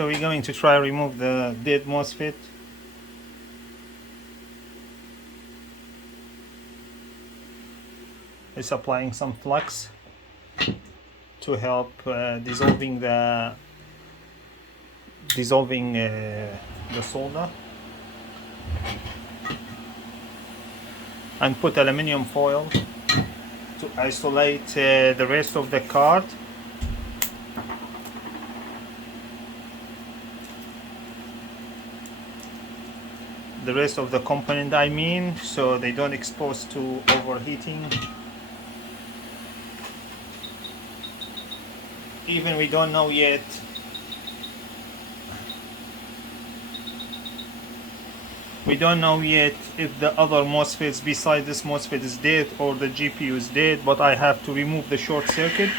So we're going to try remove the dead MOSFET. It's applying some flux to help dissolving the solder, and put aluminum foil to isolate the rest of the card. The rest of the component, I mean, so they don't expose to overheating. Even we don't know yet if the other MOSFETs beside this MOSFET is dead or the GPU is dead, but I have to remove the short circuit.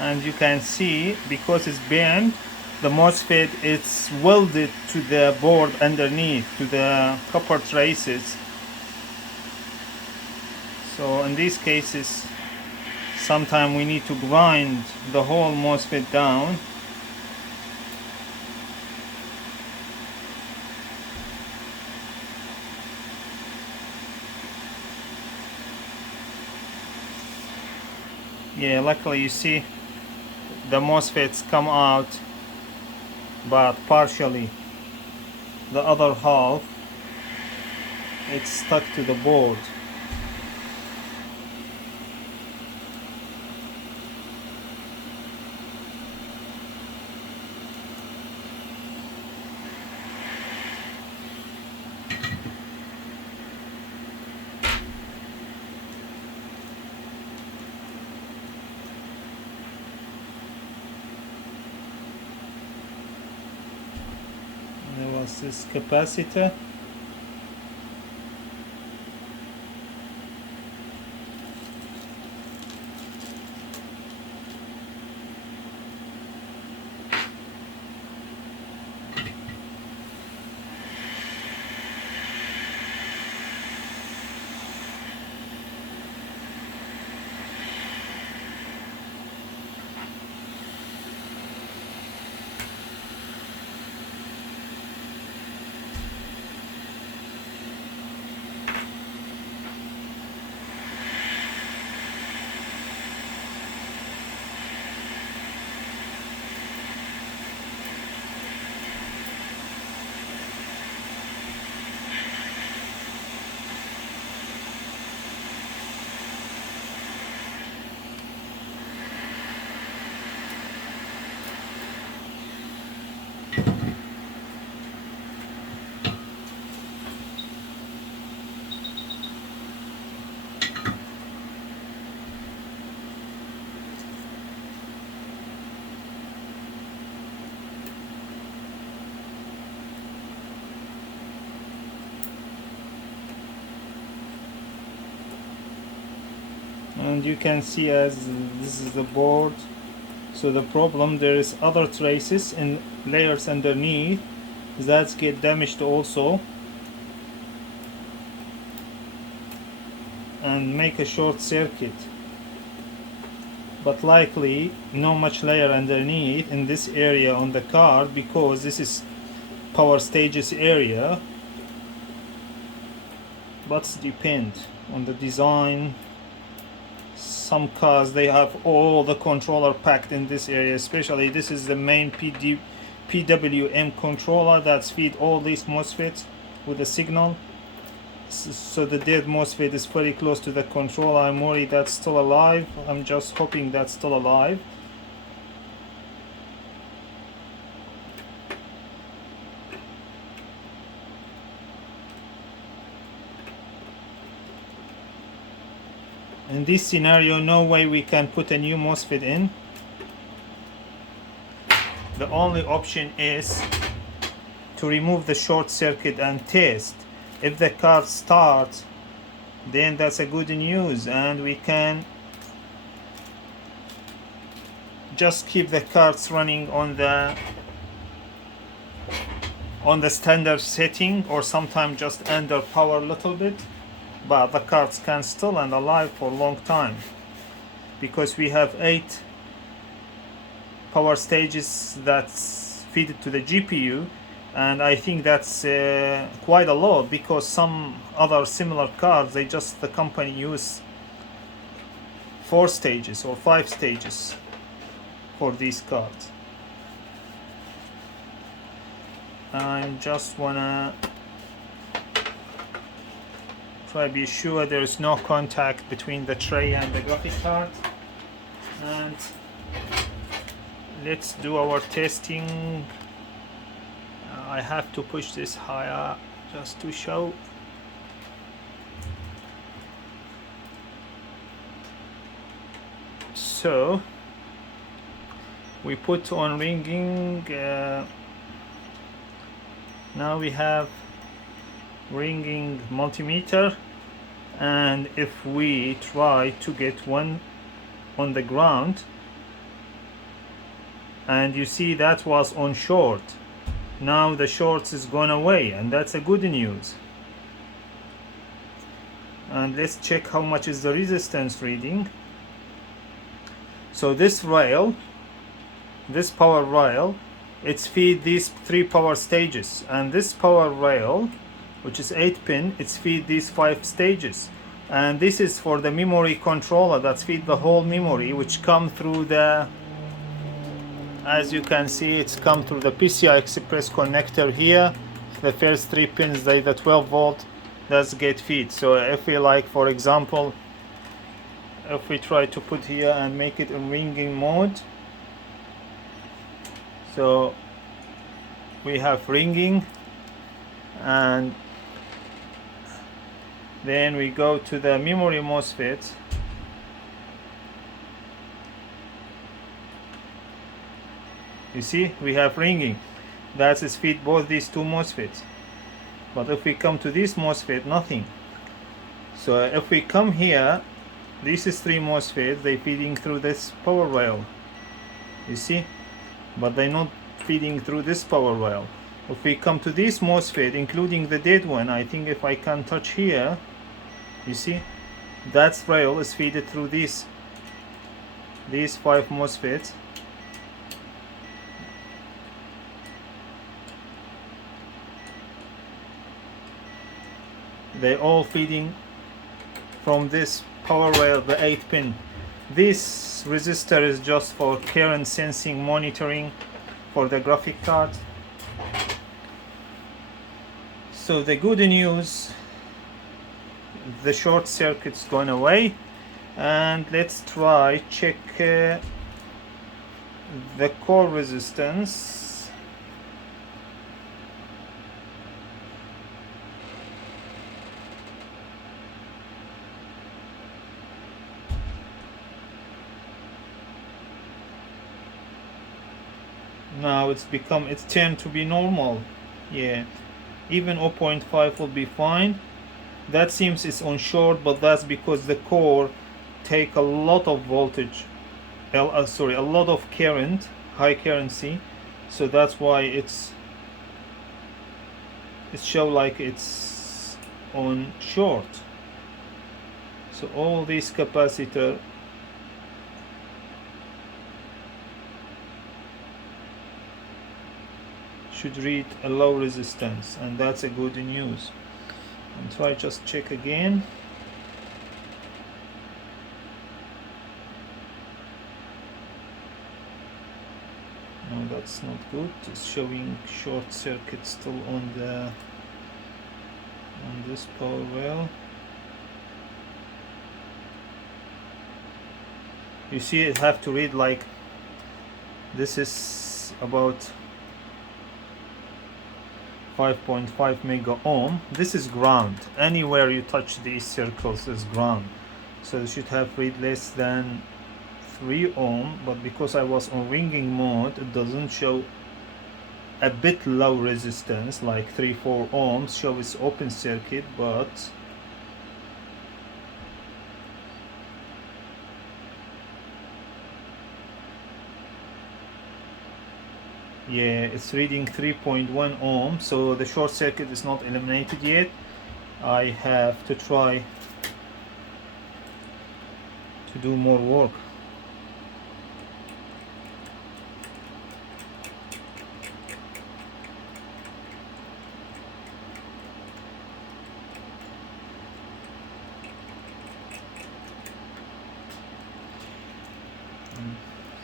And you can see, because it's bent, the MOSFET is welded to the board underneath, to the copper traces. So in these cases, sometimes we need to grind the whole MOSFET down. Yeah, luckily you see the MOSFETs come out, but partially. The other half, it's stuck to the board. There was this capacitor. And you can see, as this is the board, so the problem, there is other traces and layers underneath that get damaged also, and make a short circuit. But likely no much layer underneath in this area on the card, because this is power stages area. But it depends on the design. Some cars, they have all the controller packed in this area, especially this is the main PWM controller that's feed all these MOSFETs with a signal. So the dead MOSFET is very close to the controller. I'm worried that's still alive. I'm just hoping that's still alive. In this scenario, no way we can put a new MOSFET in. The only option is to remove the short circuit and test. If the car starts, then that's a good news, and we can just keep the cards running on the standard setting, or sometimes just under power a little bit, but the cards can still and alive for a long time, because we have 8 power stages that's fed to the GPU, and I think that's quite a lot, because some other similar cards, the company use 4 stages or 5 stages for these cards. I just wanna try to be sure there is no contact between the tray and the graphic card, and let's do our testing. I have to push this higher just to show. So we put on ringing. Now we have ringing multimeter, and if we try to get one on the ground, and you see that was on short, now the shorts is gone away, and that's a good news. And let's check how much is the resistance reading. So this rail, this power rail, it's feed these 3 power stages, and this power rail, which is 8 pin, it's feed these 5 stages, and this is for the memory controller that's feed the whole memory, which come through the, as you can see, it's come through the PCI Express connector here. The first 3 pins, they the 12 volt, that's get feed. So if we, like, for example, if we try to put here and make it in ringing mode, so we have ringing, and then we go to the memory MOSFET. You see, we have ringing. That is feed both these 2 MOSFETs. But if we come to this MOSFET, nothing. So if we come here, this is 3 MOSFETs, they feeding through this power rail. You see? But they're not feeding through this power rail. If we come to this MOSFET, including the dead one, I think if I can touch here, you see, that rail is fed through these 5 MOSFETs. They're all feeding from this power rail, the 8 pin. This resistor is just for current sensing monitoring for the graphic card. So the good news, the short circuit's gone away, and let's try check the core resistance. Now it's turned to be normal. Yeah, even 0.5 will be fine. That seems it's on short, but that's because the core take a lot of voltage, a lot of current, high currency, so that's why it show like it's on short. So all these capacitor should read a low resistance, and that's a good news. And try just check again. No, that's not good. It's showing short circuit still on this power rail. You see, it have to read like this is about 5.5 mega ohm. This is ground. Anywhere you touch these circles is ground. so it should have read less than 3 ohm, but because I was on ringing mode it doesn't show a bit low resistance like 3-4 ohms, show it's open circuit, but yeah, it's reading 3.1 ohm, so the short circuit is not eliminated yet. I have to try to do more work. I'm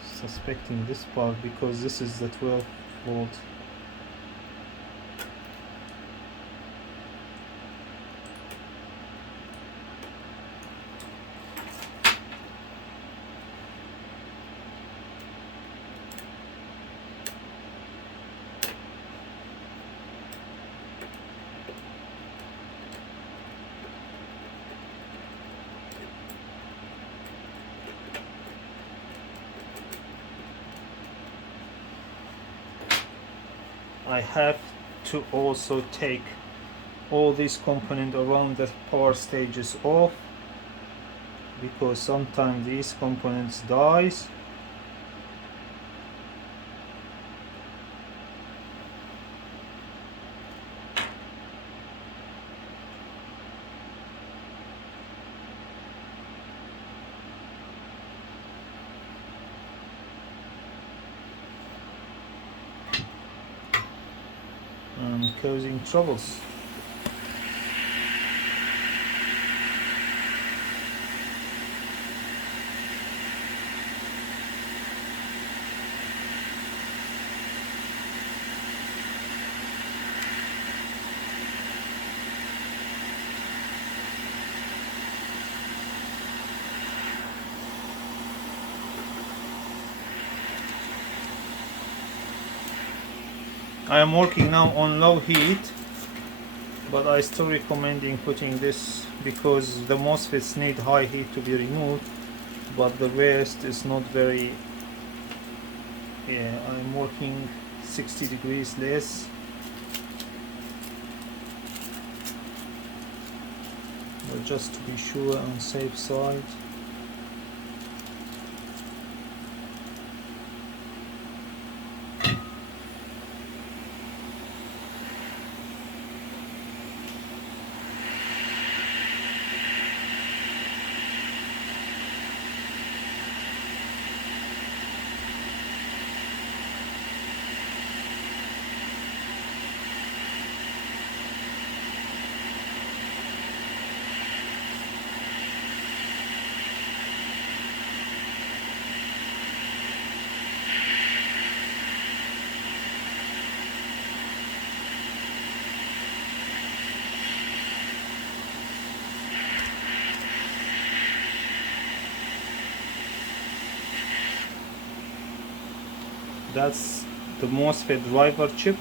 suspecting this part because this is the 12 volt. I have to also take all these components around the power stages off because sometimes these components dies. Causing troubles. I am working now on low heat, but I still recommending putting this because the MOSFETs need high heat to be removed, but the rest is not very. Yeah, I'm working 60 degrees less, but just to be sure on safe side. That's the MOSFET driver chip.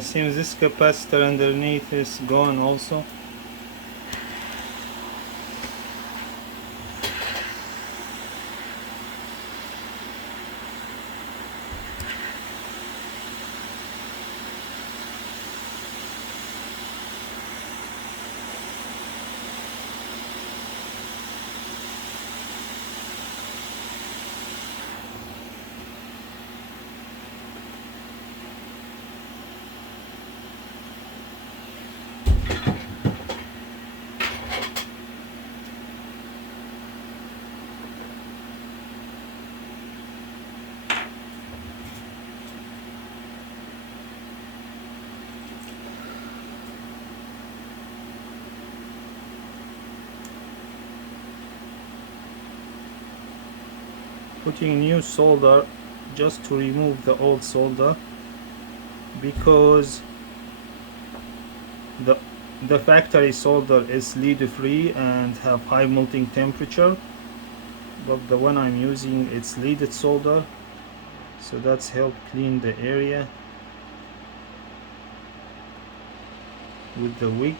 Seems this capacitor underneath is gone also. Putting new solder just to remove the old solder, because the factory solder is lead free and have high melting temperature, but the one I'm using, it's leaded solder, so that's help clean the area with the wick.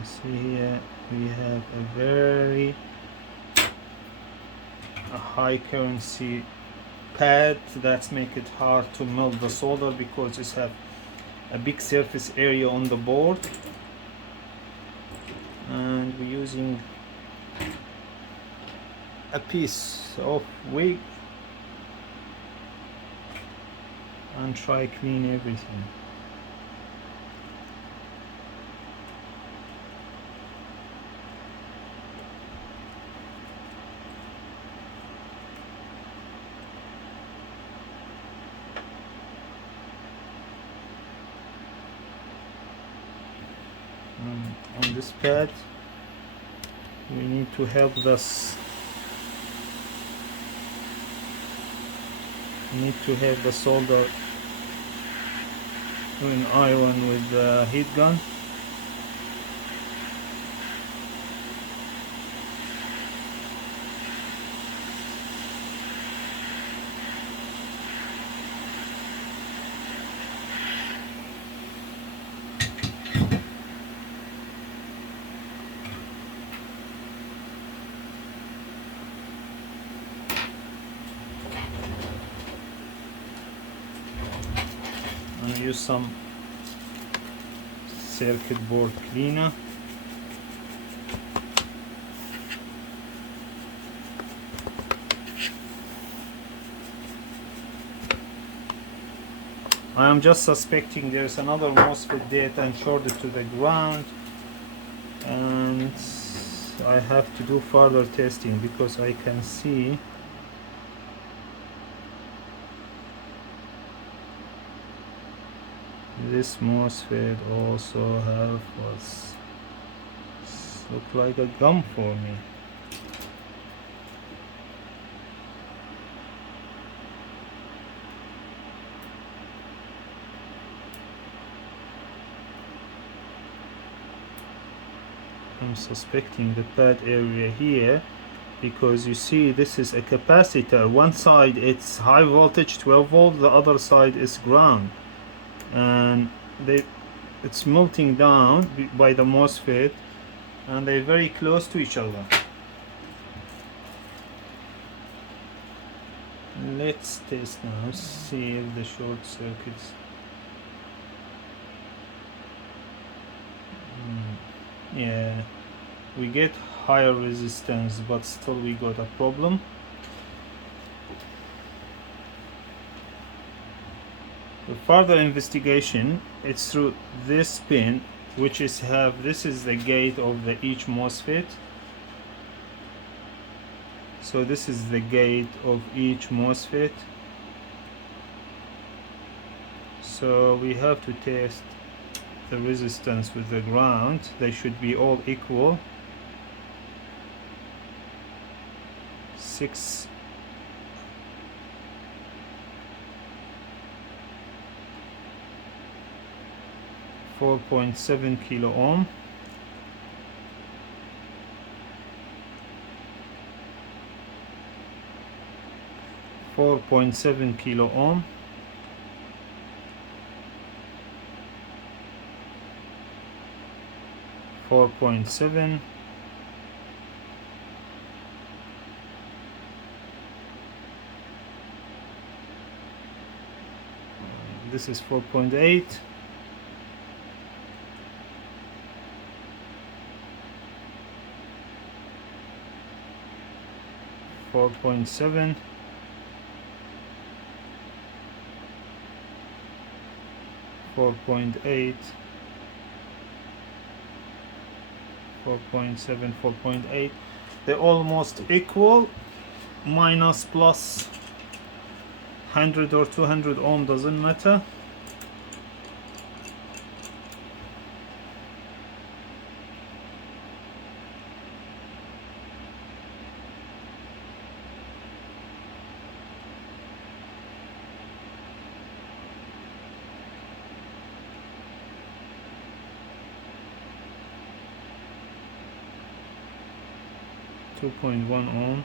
You see here we have a very high currency pad that's make it hard to melt the solder, because it have a big surface area on the board, and we're using a piece of wick and try clean everything. On this pad we need to help this. Need to have the solder in iron with the heat gun. And use some circuit board cleaner. I am just suspecting there's another MOSFET dead and shorted to the ground, and I have to do further testing, because I can see this MOSFET also have what's look like a gum for me. I'm suspecting the pad area here, because you see this is a capacitor. One side it's high voltage 12 volt, the other side is ground, and it's melting down by the MOSFET, and they're very close to each other. Let's test now, see if the short circuits. Yeah, we get higher resistance, but still we got a problem. The further investigation, it's through this pin, which is this is the gate of each MOSFET. So this is the gate of each MOSFET. So we have to test the resistance with the ground. They should be all equal. 4.7 kilo ohm. Kilo ohm. 4.7. This is 4.8. 4.7. 4.8. 4.7, 4.8. They're almost equal. Minus plus 100 or 200 ohm doesn't matter. 2.1 ohm.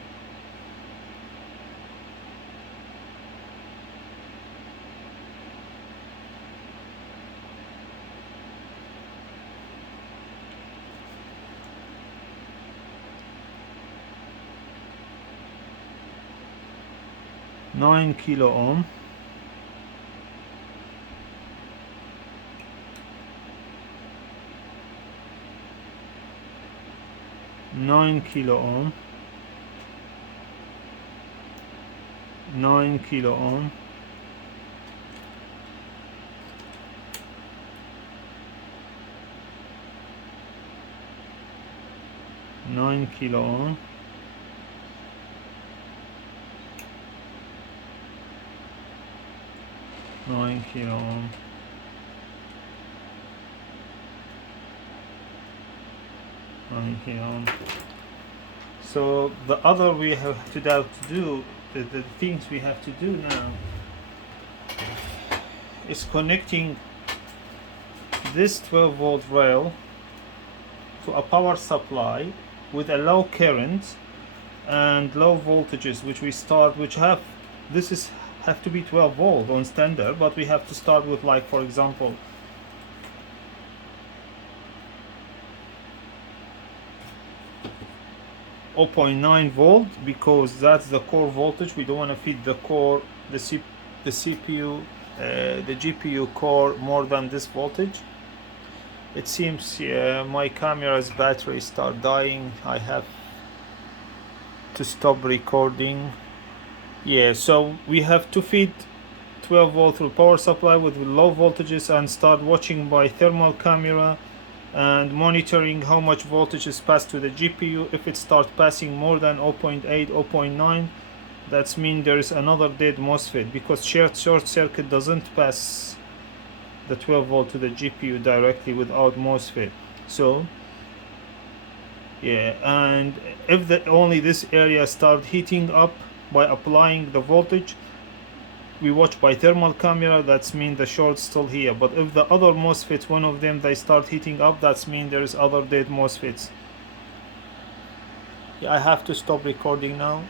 Nine kilo ohm. 9 kilo ohm. 9 kilo ohm. 9 kilo ohm. 9 kilo ohm. 9 kilo ohm. So the other we have to do, the things we have to do now is connecting this 12 volt rail to a power supply with a low current and low voltages, which we start, which have, this is have to be 12 volt on standard, but we have to start with, like, for example, zero point 0.9 volt, because that's the core voltage. We don't want to feed the core, the CPU, the GPU core more than this voltage. It seems my camera's battery start dying. I have to stop recording. Yeah, so we have to feed 12 volt through power supply with low voltages and start watching by thermal camera and monitoring how much voltage is passed to the GPU. If it starts passing more than 0.8, 0.9, that's mean there is another dead MOSFET, because short circuit doesn't pass the 12 volt to the GPU directly without MOSFET. So yeah, and if only this area start heating up by applying the voltage, we watch by thermal camera, that's mean the short's still here. But if the other MOSFETs, one of them, they start heating up, that's mean there is other dead MOSFETs. Yeah, I have to stop recording now.